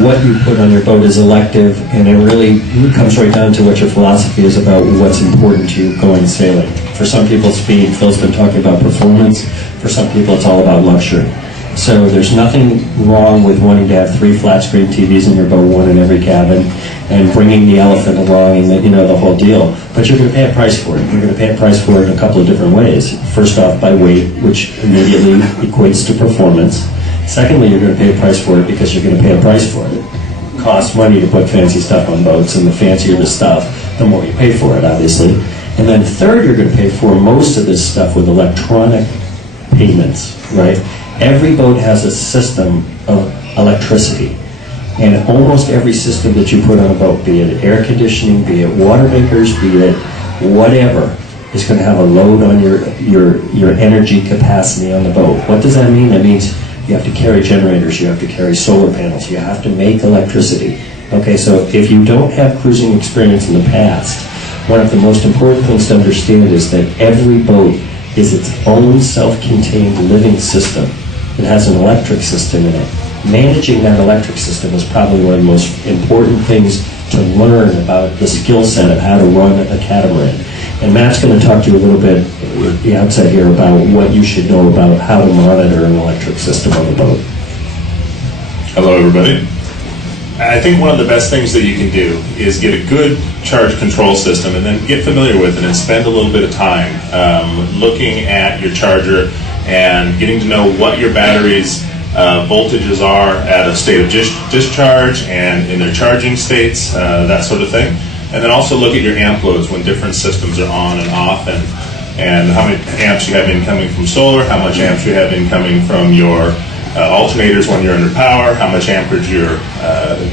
what you put on your boat is elective, and it really comes right down to what your philosophy is about what's important to you going sailing. For some people, speed. Phil's been talking about performance. For some people, it's all about luxury. So there's nothing wrong with wanting to have 3 flat screen TVs in your boat, 1 in every cabin, and bringing the elephant along and the whole deal. But you're going to pay a price for it. You're going to pay a price for it in a couple of different ways. First off, by weight, which immediately equates to performance. Secondly, you're going to pay a price for it because you're going to pay a price for it. It costs money to put fancy stuff on boats, and the fancier the stuff, the more you pay for it, obviously. And then third, you're going to pay for most of this stuff with electronic payments, right? Every boat has a system of electricity, and almost every system that you put on a boat, be it air conditioning, be it water makers, be it whatever, is going to have a load on your energy capacity on the boat. What does that mean? That means you have to carry generators, you have to carry solar panels, you have to make electricity. Okay, so if you don't have cruising experience in the past, one of the most important things to understand is that every boat is its own self-contained living system. It has an electric system in it. Managing that electric system is probably one of the most important things to learn about the skill set of how to run a catamaran. And Matt's going to talk to you a little bit at the outset here about what you should know about how to monitor an electric system on the boat. Hello, everybody. I think one of the best things that you can do is get a good charge control system and then get familiar with it and spend a little bit of time looking at your charger and getting to know what your battery's voltages are at a state of discharge and in their charging states, that sort of thing. And then also look at your amp loads when different systems are on and off, and how many amps you have incoming from solar, how much amps you have incoming from your alternators when you're under power, how much amperage you're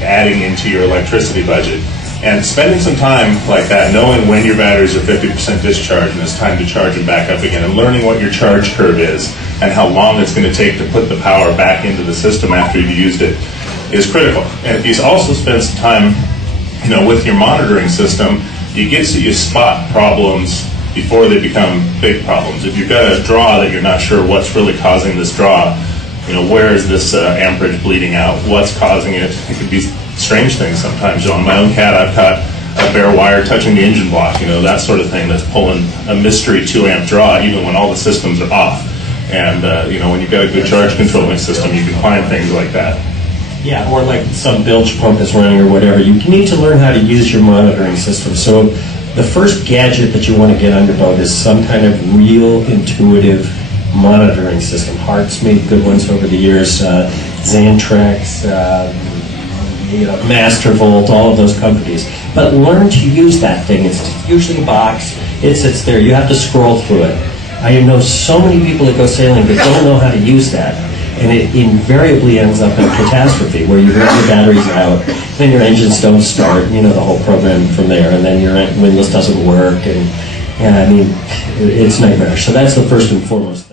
adding into your electricity budget. And spending some time like that, knowing when your batteries are 50% discharged and it's time to charge them back up again, and learning what your charge curve is and how long it's going to take to put the power back into the system after you've used it is critical. And if you also spend some time with your monitoring system, you spot problems before they become big problems. If you've got a draw that you're not sure what's really causing this draw, where is this amperage bleeding out? What's causing it? It could be strange things sometimes. On my own cat, I've caught a bare wire touching the engine block, that sort of thing that's pulling a mystery 2-amp draw even when all the systems are off. And, when you've got a good charge controlling system, you can find things like that. Yeah, or like some bilge pump is running or whatever. You need to learn how to use your monitoring system. So the first gadget that you want to get on your boat is some kind of real intuitive monitoring system. Hart's made good ones over the years, Xantrex, Mastervolt, all of those companies. But learn to use that thing. It's usually a box. It sits there. You have to scroll through it. I know so many people that go sailing that don't know how to use that. And it invariably ends up in a catastrophe where you run your batteries out, then your engines don't start, the whole program from there, and then your windlass doesn't work, and I mean, it's nightmarish. So that's the first and foremost.